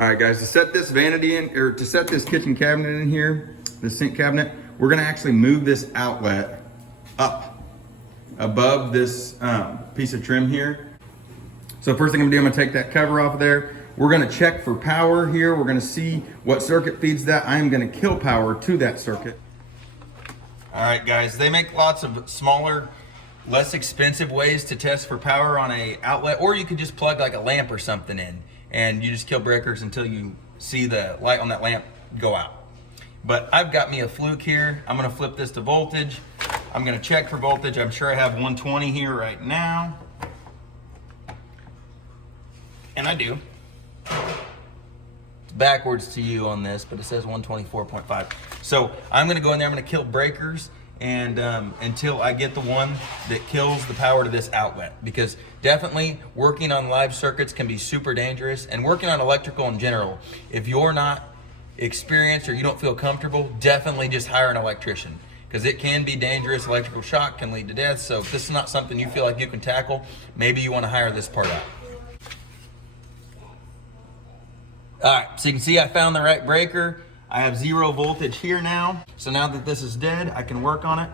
All right, guys, to set this vanity in, or to set this kitchen cabinet in here, the sink cabinet, we're gonna actually move this outlet up above this piece of trim here. So first thing I'm gonna do, I'm gonna take that cover off of there. We're gonna check for power here. We're gonna see what circuit feeds that. I am gonna kill power to that circuit. All right, guys, they make lots of smaller, less expensive ways to test for power on a outlet, or you could just plug like a lamp or something in and you just kill breakers until you see the light on that lamp go out. But I've got me a fluke here. I'm gonna flip this to voltage. I'm gonna check for voltage. I'm sure I have 120 here right now. And I do. It's backwards to you on this, but it says 124.5. So I'm gonna go in there, I'm gonna kill breakers and until I get the one that kills the power to this outlet, because definitely working on live circuits can be super dangerous, and working on electrical in general, if you're not experienced or you don't feel comfortable, definitely just hire an electrician, because it can be dangerous. Electrical shock can lead to death. So if this is not something you feel like you can tackle, maybe you want to hire this part out. All right, so you can see I found the right breaker. I have 0 voltage here now. So now that this is dead, I can work on it.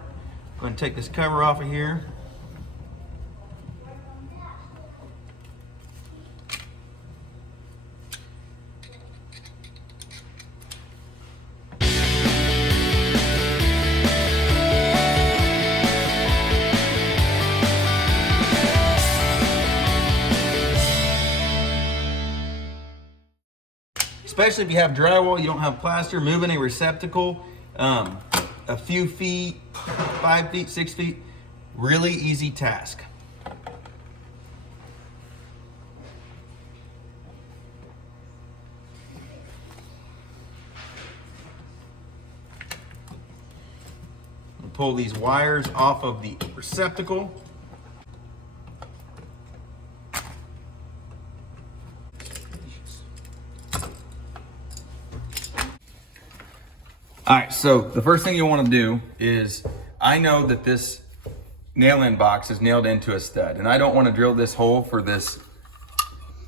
I'm going to take this cover off of here. Especially if you have drywall, you don't have plaster, moving a receptacle a few feet, 5 feet, 6 feet, really easy task. I'll pull these wires off of the receptacle. All right, so the first thing you want to do is, I know that this nail-in box is nailed into a stud, and I don't want to drill this hole for this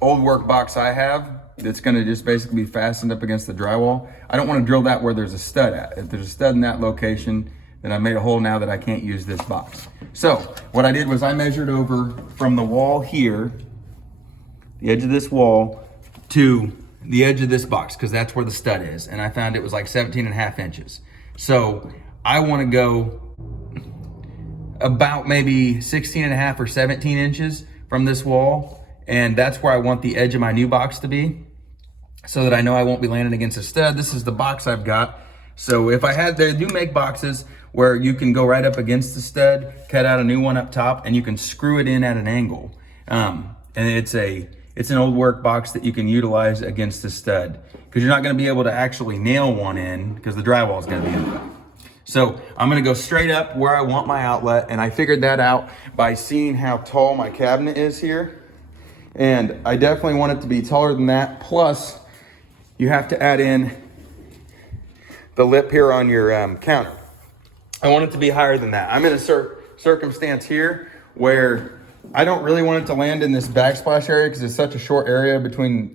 old work box I have that's going to just basically be fastened up against the drywall. I don't want to drill that where there's a stud at. If there's a stud in that location, then I made a hole now that I can't use this box. So what I did was I measured over from the wall here, the edge of this wall, to the edge of this box, because that's where the stud is, and I found it was like 17.5 inches. So I want to go about maybe 16.5 or 17 inches from this wall, and that's where I want the edge of my new box to be, so that I know I won't be landing against a stud. This is the box I've got. So if I had, they do make boxes where you can go right up against the stud, cut out a new one up top, and you can screw it in at an angle. And it's an old work box that you can utilize against the stud, because you're not going to be able to actually nail one in because the drywall is going to be in. So I'm going to go straight up where I want my outlet, and I figured that out by seeing how tall my cabinet is here. And I definitely want it to be taller than that. Plus, you have to add in the lip here on your counter. I want it to be higher than that. I'm in a circumstance here where I don't really want it to land in this backsplash area, because it's such a short area between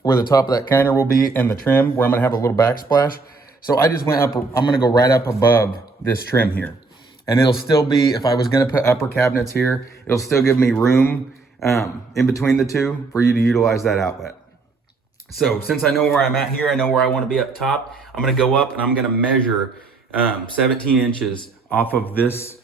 where the top of that counter will be and the trim, where I'm gonna have a little backsplash. So I just went up, I'm gonna go right up above this trim here. And it'll still be, if I was gonna put upper cabinets here, it'll still give me room in between the two for you to utilize that outlet. So since I know where I'm at here, I know where I wanna be up top, I'm gonna go up and I'm gonna measure 17 inches off of this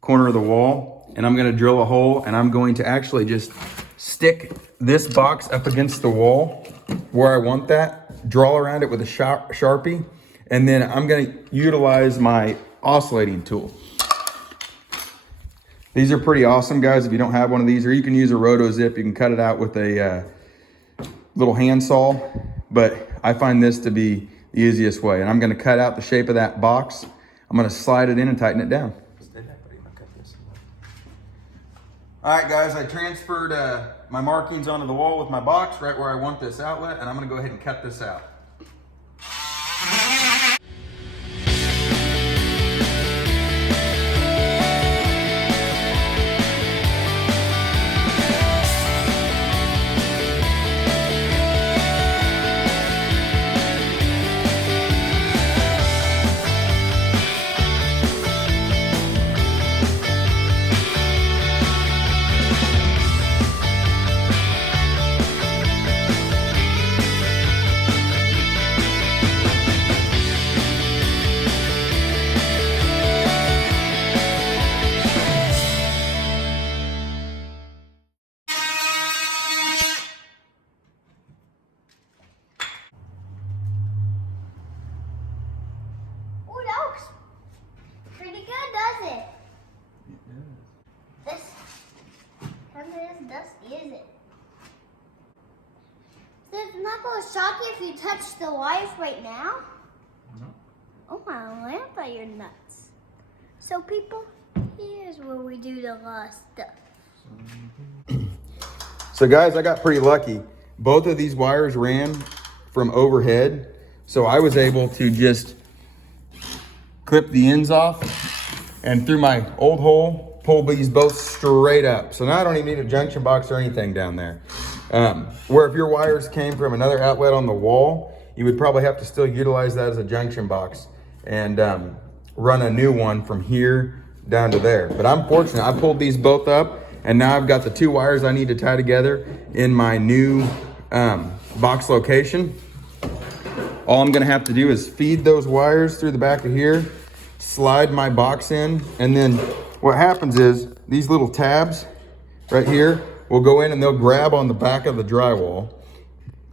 corner of the wall. And I'm gonna drill a hole, and I'm going to actually just stick this box up against the wall where I want that, draw around it with a Sharpie, and then I'm gonna utilize my oscillating tool. These are pretty awesome, guys, if you don't have one of these, or you can use a roto zip. You can cut it out with a little handsaw, but I find this to be the easiest way. And I'm gonna cut out the shape of that box. I'm gonna slide it in and tighten it down. All right, guys, I transferred my markings onto the wall with my box right where I want this outlet, and I'm gonna go ahead and cut this out. It's not going to shock you if you touch the wires right now? No. Oh my lamp, you're nuts. So people, here's where we do the last stuff. So guys, I got pretty lucky. Both of these wires ran from overhead. So I was able to just clip the ends off and through my old hole, pull these both straight up. So now I don't even need a junction box or anything down there. Where if your wires came from another outlet on the wall, you would probably have to still utilize that as a junction box and run a new one from here down to there. But I'm fortunate, I pulled these both up and now I've got the 2 wires I need to tie together in my new box location. All I'm gonna have to do is feed those wires through the back of here, slide my box in, and then what happens is these little tabs right here will go in and they'll grab on the back of the drywall.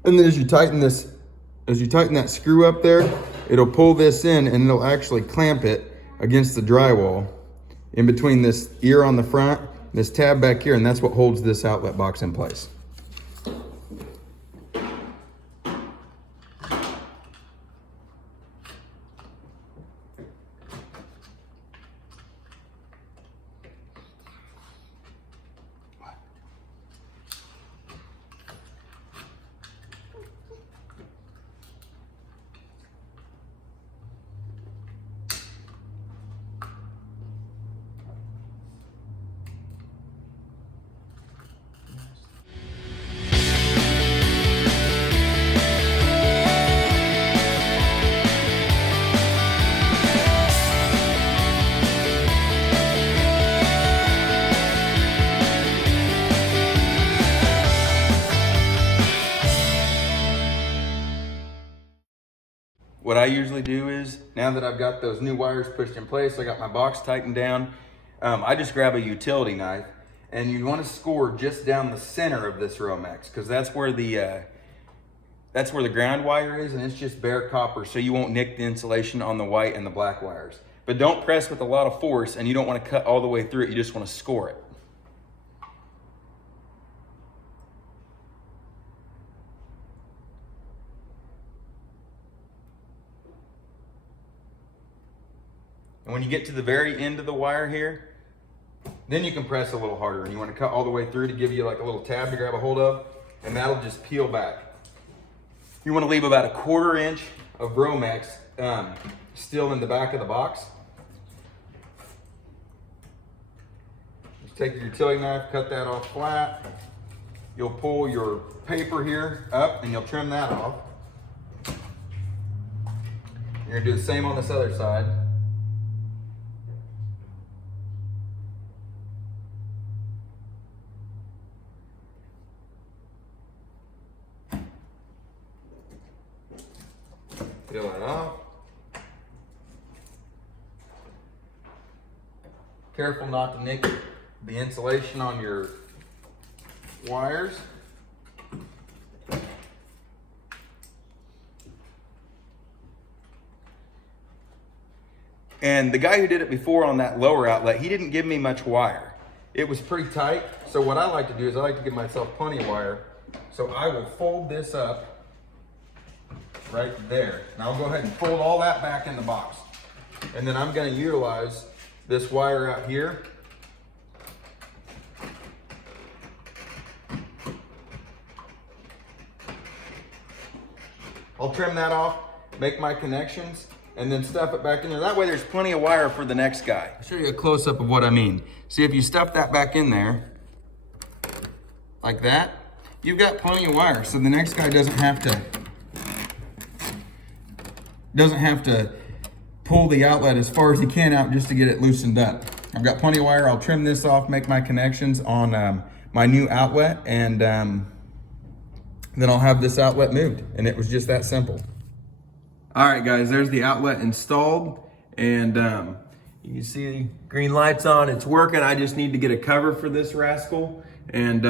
And then as you tighten that screw up there, it'll pull this in and it'll actually clamp it against the drywall in between this ear on the front, this tab back here, and that's what holds this outlet box in place. What I usually do is, now that I've got those new wires pushed in place, I got my box tightened down, I just grab a utility knife, and you want to score just down the center of this Romex, because that's where the ground wire is, and it's just bare copper, so you won't nick the insulation on the white and the black wires. But don't press with a lot of force, and you don't want to cut all the way through it, you just want to score it. And when you get to the very end of the wire here, then you can press a little harder, and you want to cut all the way through to give you like a little tab to grab a hold of, and that'll just peel back. You want to leave about a 1/4 inch of Romex still in the back of the box. Just take your utility knife, cut that off flat. You'll pull your paper here up and you'll trim that off. You're going to do the same on this other side. Peel that off. Careful not to nick the insulation on your wires. And the guy who did it before on that lower outlet, he didn't give me much wire. It was pretty tight. So what I like to do is I like to give myself plenty of wire. So I will fold this up right there. Now I'll go ahead and fold all that back in the box. And then I'm going to utilize this wire out here. I'll trim that off, make my connections, and then stuff it back in there. That way there's plenty of wire for the next guy. I'll show you a close-up of what I mean. See, if you stuff that back in there, like that, you've got plenty of wire. So the next guy doesn't have to pull the outlet as far as he can out just to get it loosened up. I've got plenty of wire. I'll trim this off, make my connections on my new outlet, and then I'll have this outlet moved. And it was just that simple. All right, guys, there's the outlet installed, and you can see the green lights on. It's working. I just need to get a cover for this rascal, and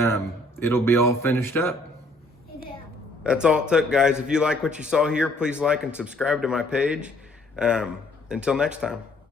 it'll be all finished up. That's all it took, guys. If you like what you saw here, please like and subscribe to my page. Until next time.